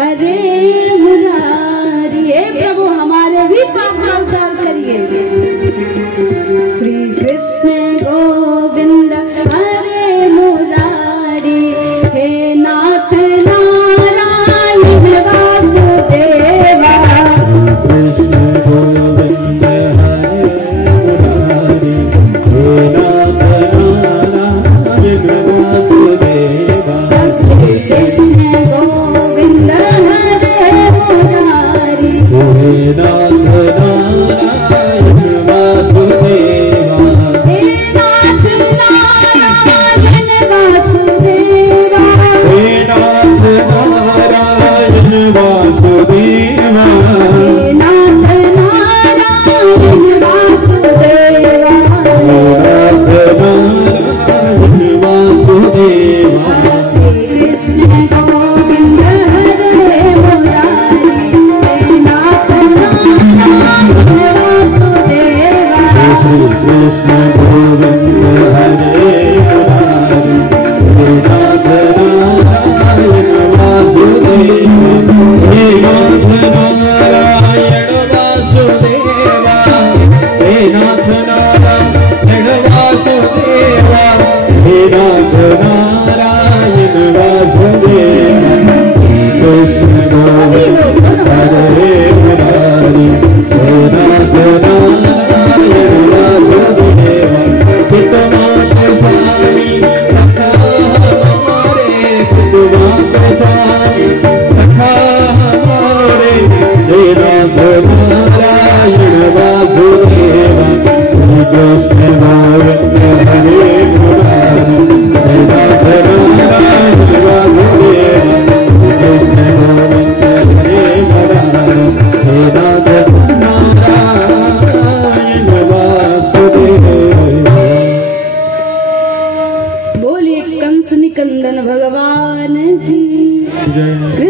हरे मुरारी। हे प्रभु हमारे भी पाप का उद्धार करिए। श्री कृष्ण गोविंद हरे मुरारी। हे नाथ नारायण वासुदेवा। कृष्ण गोविंद हरे मुरारी। हे नाथ नारायण वासुदेवा। कृष्ण गोविंद हरे मुरारी। हे नाथ नारायण वासुदेवा। हे नाथ नारायण वासुदेवा। हे नाथ नारायण वासुदेवा। हे नाथ नारायण वासुदेवा। हे नाथ नारायण वासुदेवा। श्री कृष्ण गोविंद हरे मुरारी। हे नाथ नारायण वासुदेवा। श्री कृष्ण गोविंद हरे मुरारी। हे नाथ नारायण वासुदेवा। हे नाथ नारायण वासुदेवा। हे नाथ नारायण वासुदेवा। हे नाथ नारायण वासुदेवा। कृष्ण गोविंद हरे मुरारी। हे नाथ नारायण वासुदेवा। चितनाथ स्वामी सखा हमारे। चितनाथ स्वामी सखा हमारे। हे नाथ नारायण वासुदेवा। कृष्ण गोविंद हरे मुरारी। हे नाथ नारायण वासुदेवा। कृष्ण गोविंद हरे मुरारी। हे नाथ नारायण वासुदेवा। बोलिए कंस निकंदन भगवान की जय।